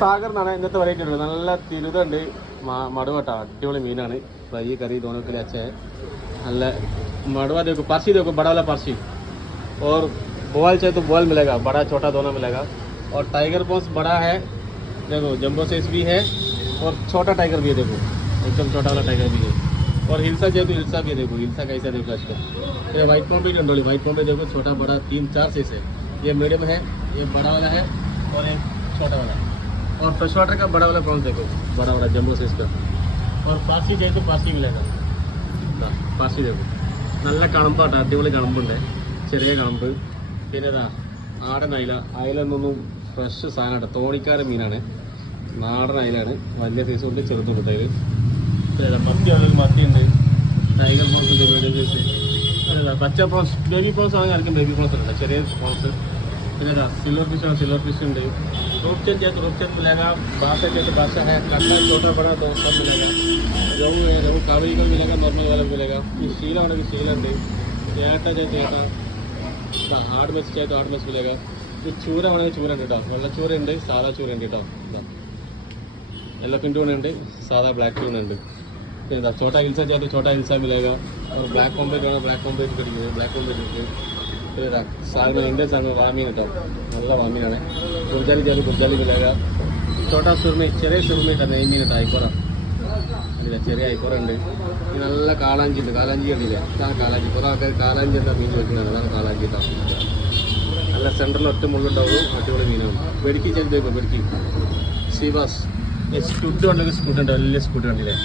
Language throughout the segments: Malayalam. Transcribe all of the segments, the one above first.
സാഗർ എന്നാണ് ഇന്നത്തെ വെറൈറ്റി ഉള്ളത്. നല്ല തിരുതുണ്ട്, മടുവട്ട അടിപൊളി मीनाണ്. फ्राई करी दोनों के लिए अच्छा है. നല്ല मड़वा देखो, पारसी देखो, बड़ा वाला पारसी. और बोल चाहिए तो बोल मिलेगा, बड़ा छोटा दोनों मिलेगा. और टाइगर पॉन्स बड़ा है देखो, जंबो साइज भी है और छोटा टाइगर भी है देखो, एकदम छोटा वाला टाइगर भी है. और हिल्सा चाहिए तो हिल्सा भी है देखो, हिल्सा कैसा देखो आजकल. ये वाइट पॉम्प भी डंडोली, वाइट पॉम्प में देखो छोटा बड़ा 3-4 साइज है. ये मीडियम है, ये बड़ा वाला है और एक छोटा वाला. और फ्रेश वाटर का बड़ा वाला प्रॉन्स देखो, बड़ा वाला जंबो साइज का. और पारसी चाहिए तो पारसी मिलेगा. पारसी देखो, നല്ല കണമ്പാട്ടോ, അടിപൊളി കണമ്പുണ്ട്, ചെറിയ കണമ്പ്. പിന്നെ ഇതാ നാടൻ അയില, അയിലൊന്നും ഫ്രഷ് സാധനമാണ്, തോണിക്കാരൻ മീനാണ്, നാടൻ അയിലാണ്. വലിയ സൈസ് കൊണ്ട് ചെറുതുണ്ട് അതിൽ. മത്തി ആണെങ്കിൽ മത്തിയുണ്ട്, ടൈഗർ പ്രോൺസ് ഉണ്ട്, മീഡിയം സൈസ്. പച്ച പ്രോൺസ്, ബേബി പ്രോൺസ് ആണെങ്കിൽ ആർക്കും ബേബി പ്രോൺസ് ഉണ്ട്, ചെറിയ പ്രോൺസ്. പിന്നെ ഇതാ സിൽവർ ഫിഷ് ആണ്, സിൽവർ ഫിഷ് ഉണ്ട്. रूपचंद चाहिए तो रूपचंद मिलेगा, बादशाह चाहिए तो बादशाह है, कट्टा छोटा बड़ा तो सब मिलेगा. रोहू है, रोहू काबरी का मिलेगा, नॉर्मल वाला मिलेगा. ये शीला होने की शीला है, ഏട്ട चाहिए ഏട്ട, ആട് മെസ് चाहिए तो आठ മെസ് मिलेगा. ഇത് ചൂര വേണമെങ്കിൽ ചൂര ഉണ്ട് കേട്ടോ, വെള്ളച്ചൂര ഉണ്ട്, സാധാ ചൂര ഉണ്ട് കേട്ടോ. യെല്ലോ പിൻ ട്യൂൺ ഉണ്ട്, സാധാ ബ്ലാക്ക് ട്യൂൺ ഉണ്ട്. പിന്നെ എന്താ छोटा हिल्सा चाहिए तो छोटा हिल्सा मिलेगा. और ब्लैक पॉम्प्लेट है, ब्लैक पॉम्प्लेट करेंगे, ब्लैक पॉम्प्लेट है. फिर साल में इंडियन साल में वामी കേട്ടോ, നല്ല വാമീനാണ്. गुरजाली चाहिए तो गुरजाली मिलेगा. छोटा सुरमई, ചെറിയ സുർമി കേട്ടോ, നെയ്മീൻ കേട്ടോ, ഐക്കോറ അല്ല, ചെറിയ ഐക്കോറ ഉണ്ട്. നല്ല കാളാഞ്ചി ഉണ്ട്, കാളാഞ്ചി കണ്ടില്ലേ, ഇതാണ് കാളാഞ്ചി. കുറേ ആൾക്കാർ കാളാഞ്ചി എന്താ മീൻ ചോദിക്കുന്നത്, അതാണ് കാളാഞ്ചി കേട്ടോ. നല്ല സെൻറ്ററിൽ ഒറ്റ മുള്ളുണ്ടാവും, അടിപൊളി മീനാണ്. വെടുക്കി ചെറുത് വെക്കും, വെടുക്കി. സീബാസ് സ്കുഡ് ഉണ്ടെങ്കിൽ സ്കുഡ് ഉണ്ട്, വലിയ സ്കുഡ് കണ്ടില്ലേ,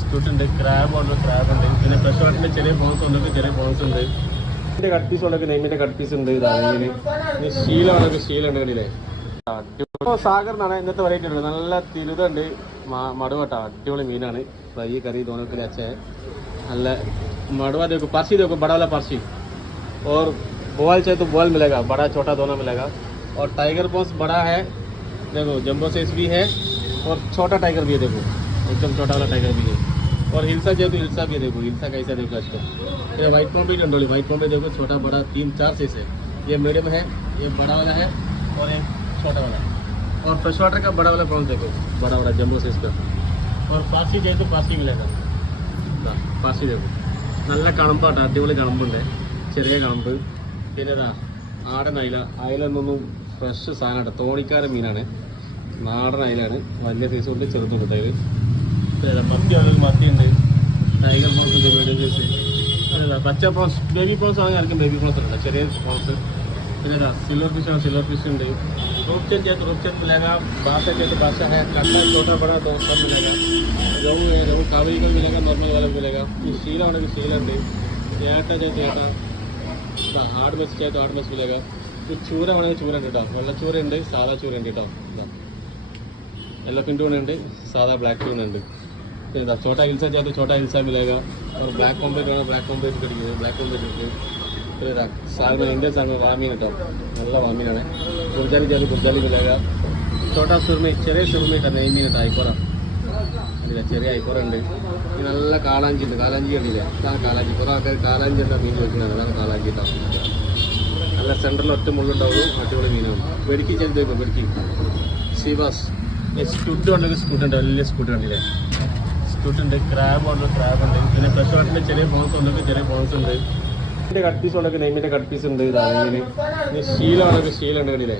സ്കുഡ് ഉണ്ട്. ക്രാബ് ഉണ്ട്, ക്രാബ് ഉണ്ട്. പിന്നെ ഫ്രഷ് വാട്ടറിൻ്റെ ചെറിയ പ്രോൺസ് ഉണ്ടെങ്കിൽ ചെറിയ പ്രോൺസ് ഉണ്ട്. നെയ്മിൻ്റെ കട്ട് പീസ് ഉണ്ടെങ്കിൽ നെയ്മിൻ്റെ കട്ട് പീസ് ഉണ്ട്. ഇതാണെങ്കിൽ ശീല ഉണ്ടെങ്കിൽ ശീല ഉണ്ട് കണ്ടില്ലേ. സാഗർ എന്നാണ് ഇന്നത്തെ വെറൈറ്റി ഉള്ളത്. നല്ല തിരുതുണ്ട്, മടുവട്ട അടിപൊളി मीनाണ്. फ्राई करी दोनों के लिए अच्छा है. നല്ല मड़वा देखो, पारसी देखो, बड़ा वाला पारसी. और बोल चाहिए तो बोल मिलेगा, बड़ा छोटा दोनों मिलेगा. और टाइगर पॉन्स बड़ा है देखो, जंबो साइज भी है और छोटा टाइगर भी है देखो, एकदम छोटा वाला टाइगर भी है. और हिल्सा चाहिए तो हिल्सा भी है देखो, हिल्सा कैसा देखो आजकल. ये वाइट पॉम्प भी डंडोली, वाइट पॉम्प में देखो छोटा बड़ा 3-4 साइज है. ये मीडियम है, ये बड़ा वाला है और एक छोटा वाला. और फ्रेश वाटर का बड़ा वाला प्रॉन्स देखो, बड़ा वाला जंबो साइज का. और पारसी चाहिए तो पारसी मिलेगा. पारसी देखो, നല്ല കണമ്പാട്ടോ, അടിപൊളി കണമ്പുണ്ട്, ചെറിയ കണമ്പ്. പിന്നെ ഇതാ നാടൻ അയില, അയിലൊന്നും ഫ്രഷ് സാധനമാണ്, തോണിക്കാരൻ മീനാണ്, നാടൻ അയിലാണ്. വലിയ സൈസ് കൊണ്ട് ചെറുതുണ്ട് അതിൽ. മത്തി ആണെങ്കിൽ മത്തിയുണ്ട്, ടൈഗർ പ്രോൺസ് ഉണ്ട്, മീഡിയം സൈസ്. പച്ച പ്രോൺസ്, ബേബി പ്രോൺസ് ആണെങ്കിൽ ആർക്കും ബേബി പ്രോൺസ് ഉണ്ട്, ചെറിയ പ്രോൺസ്. പിന്നെ ഇതാ സിൽവർ ഫിഷ് ആണ്, സിൽവർ ഫിഷ് ഉണ്ട്. रूपचंद चाहिए तो रूपचंद मिलेगा, बादशाह चाहिए तो बादशाह है, कट्टा छोटा बड़ा तो सब मिलेगा. रोहू है, रोहू काबरी का मिलेगा, नॉर्मल वाला मिलेगा. ये शीला होने की शीला ഉണ്ട്, ഏട്ട चाहिए तो ഏട്ട, ആട് മെസ് चाहिए तो आठ മെസ് मिलेगा. ഇത് ചൂര വേണമെങ്കിൽ ചൂര ഉണ്ട് കേട്ടോ, വെള്ളച്ചൂര ഉണ്ട്, സാധാ ചൂര ഉണ്ട് കേട്ടോ. യെല്ലോ പിൻ ട്യൂൺ ഉണ്ട്, സാധാ ബ്ലാക്ക് ട്യൂൺ ഉണ്ട്. പിന്നെ എന്താ छोटा हिल्सा चाहिए तो छोटा हिल्सा मिलेगा. और ब्लैक पॉम्प्लेट है, ब्लैक पॉम्प्लेट करेंगे, ब्लैक पॉम्प्लेट ഉണ്ട്. फिर साल में इंडियन साल में वामी കേട്ടോ, നല്ല വാമീനാണ്. गुरजाली चाहिए तो गुरजाली मिलेगा. छोटा सुरमई, ചെറിയ സുർമി കേട്ടോ, നെയ്മീൻ കേട്ടോ, ഐക്കോറ അല്ല, ചെറിയ ഐക്കോറ ഉണ്ട്. നല്ല കാളാഞ്ചി ഉണ്ട്, കാളാഞ്ചി കണ്ടില്ലേ, ഇതാണ് കാളാഞ്ചി. കുറേ ആൾക്കാർ കാളാഞ്ചി എന്താ മീൻ ചോദിക്കുന്നത്, അതാണ് കാളാഞ്ചി കേട്ടോ. നല്ല സെൻറ്ററിൽ ഒറ്റ മുള്ളുണ്ടാവും, അടിപൊളി മീനാണ്. വെടുക്കി ചെറുത് വെക്കും, വെടുക്കി. സീബാസ് സ്കുഡ് ഉണ്ടെങ്കിൽ സ്കുഡ് ഉണ്ട്, വലിയ സ്കുഡ് കണ്ടില്ലേ, സ്കുഡ് ഉണ്ട്. ക്രാബ് ഉണ്ട്, ക്രാബ് ഉണ്ട്. പിന്നെ ഫ്രഷ് വാട്ടറിൻ്റെ ചെറിയ പ്രോൺസ് ഉണ്ടെങ്കിൽ ചെറിയ പ്രോൺസ് ഉണ്ട്. കട്ട് പീസ് ഉണ്ടെങ്കിൽ നെയ്മിൻ്റെ കട്ട് പീസ് ഉണ്ട്. ഇതാണെങ്കിൽ ശീല ഉണ്ടെങ്കിൽ ശീല ഉണ്ട് കണ്ടില്ലേ,